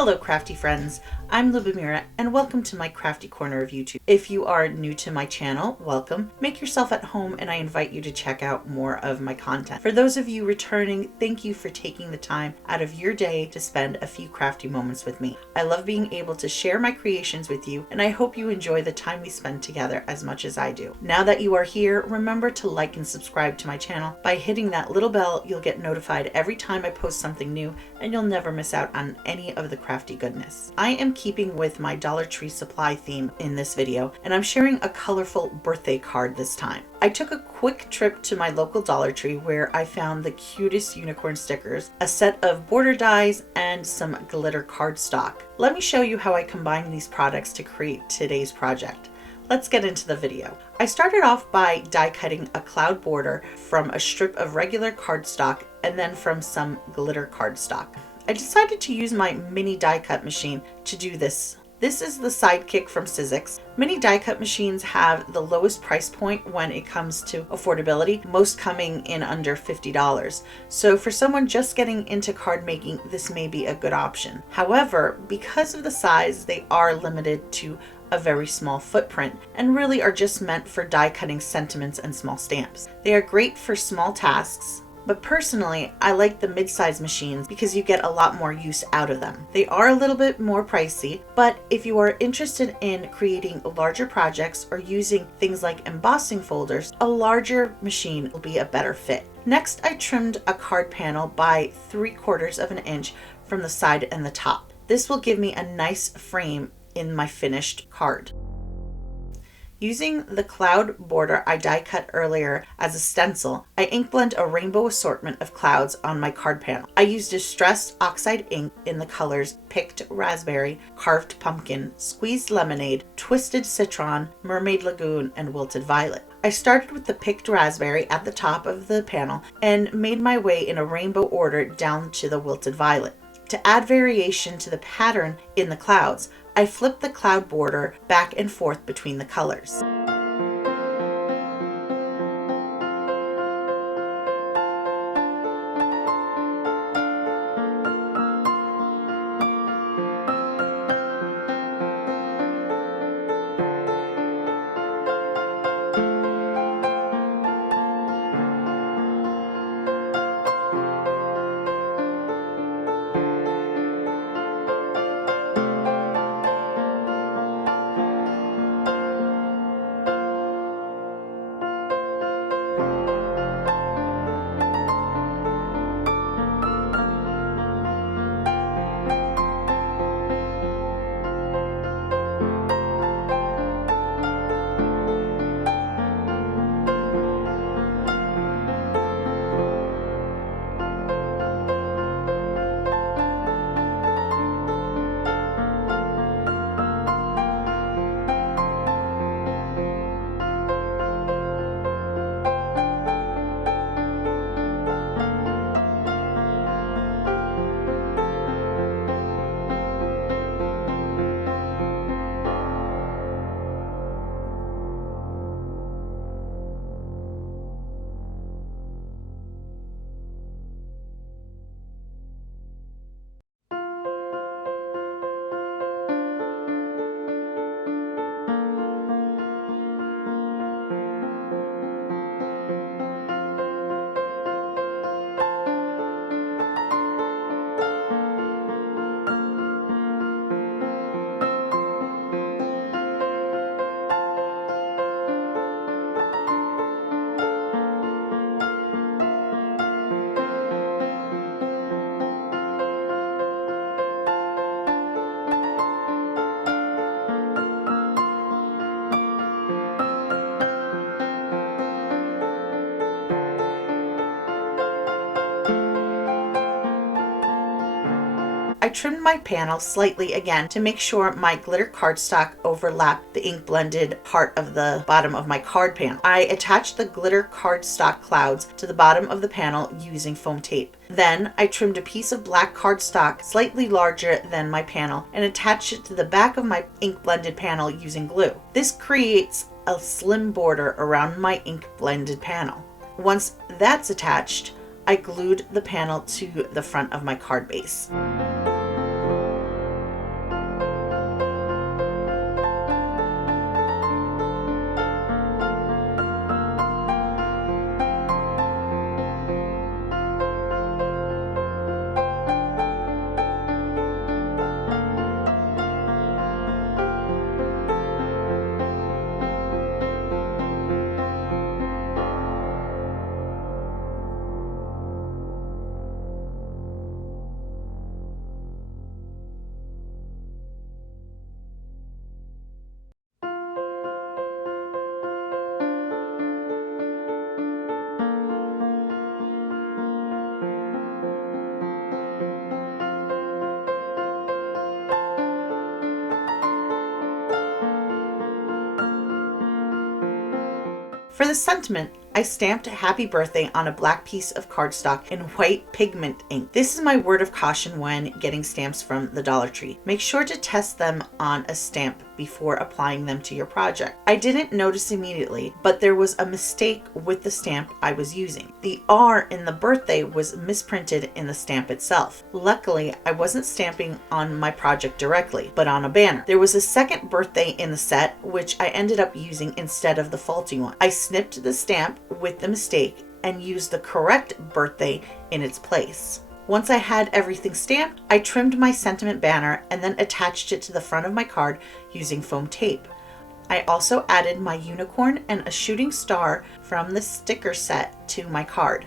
Hello crafty friends, I'm Lubomira and welcome to my crafty corner of YouTube. If you are new to my channel, welcome. Make yourself at home and I invite you to check out more of my content. For those of you returning, thank you for taking the time out of your day to spend a few crafty moments with me. I love being able to share my creations with you and I hope you enjoy the time we spend together as much as I do. Now that you are here, remember to like and subscribe to my channel. By hitting that little bell, you'll get notified every time I post something new and you'll never miss out on any of the crafty goodness. I am keeping with my Dollar Tree supply theme in this video, and I'm sharing a colorful birthday card this time. I took a quick trip to my local Dollar Tree where I found the cutest unicorn stickers, a set of border dies, and some glitter cardstock. Let me show you how I combine these products to create today's project. Let's get into the video. I started off by die cutting a cloud border from a strip of regular cardstock and then from some glitter cardstock. I decided to use my mini die cut machine to do this. This is the Sidekick from Sizzix. Mini die cut machines have the lowest price point when it comes to affordability, most coming in under $50. So for someone just getting into card making, this may be a good option. However, because of the size, they are limited to a very small footprint and really are just meant for die cutting sentiments and small stamps. They are great for small tasks, but personally, I like the mid-size machines because you get a lot more use out of them. They are a little bit more pricey, but if you are interested in creating larger projects or using things like embossing folders, a larger machine will be a better fit. Next, I trimmed a card panel by 3/4 of an inch from the side and the top. This will give me a nice frame in my finished card. Using the cloud border I die cut earlier as a stencil, I ink blend a rainbow assortment of clouds on my card panel. I used distressed Oxide ink in the colors Picked Raspberry, Carved Pumpkin, Squeezed Lemonade, Twisted Citron, Mermaid Lagoon, and Wilted Violet. I started with the Picked Raspberry at the top of the panel and made my way in a rainbow order down to the Wilted Violet. To add variation to the pattern in the clouds, I flipped the cloud border back and forth between the colors. I trimmed my panel slightly again to make sure my glitter cardstock overlapped the ink blended part of the bottom of my card panel. I attached the glitter cardstock clouds to the bottom of the panel using foam tape. Then I trimmed a piece of black cardstock slightly larger than my panel and attached it to the back of my ink blended panel using glue. This creates a slim border around my ink blended panel. Once that's attached, I glued the panel to the front of my card base. For the sentiment, I stamped happy birthday on a black piece of cardstock in white pigment ink. This is my word of caution when getting stamps from the Dollar Tree. Make sure to test them on a stamp before applying them to your project. I didn't notice immediately, but there was a mistake with the stamp I was using. The R in the birthday was misprinted in the stamp itself. Luckily, I wasn't stamping on my project directly, but on a banner. There was a second birthday in the set, which I ended up using instead of the faulty one. I snipped the stamp with the mistake and used the correct birthday in its place. Once I had everything stamped, I trimmed my sentiment banner and then attached it to the front of my card using foam tape. I also added my unicorn and a shooting star from the sticker set to my card.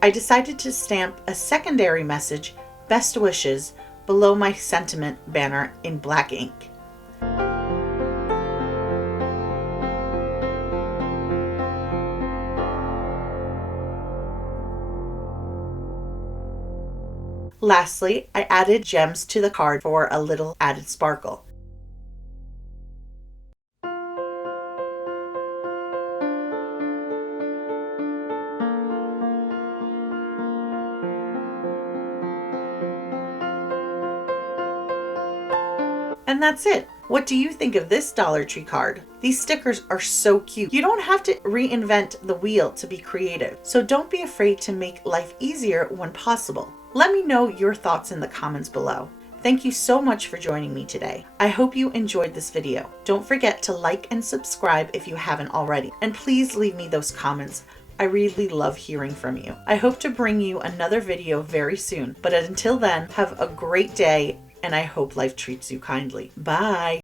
I decided to stamp a secondary message, best wishes, below my sentiment banner in black ink. Lastly, I added gems to the card for a little added sparkle. And that's it. What do you think of this Dollar Tree card? These stickers are so cute. You don't have to reinvent the wheel to be creative, so don't be afraid to make life easier when possible. Let me know your thoughts in the comments below. Thank you so much for joining me today. I hope you enjoyed this video. Don't forget to like and subscribe if you haven't already, and please leave me those comments. I really love hearing from you. I hope to bring you another video very soon, but until then, have a great day, and I hope life treats you kindly. Bye.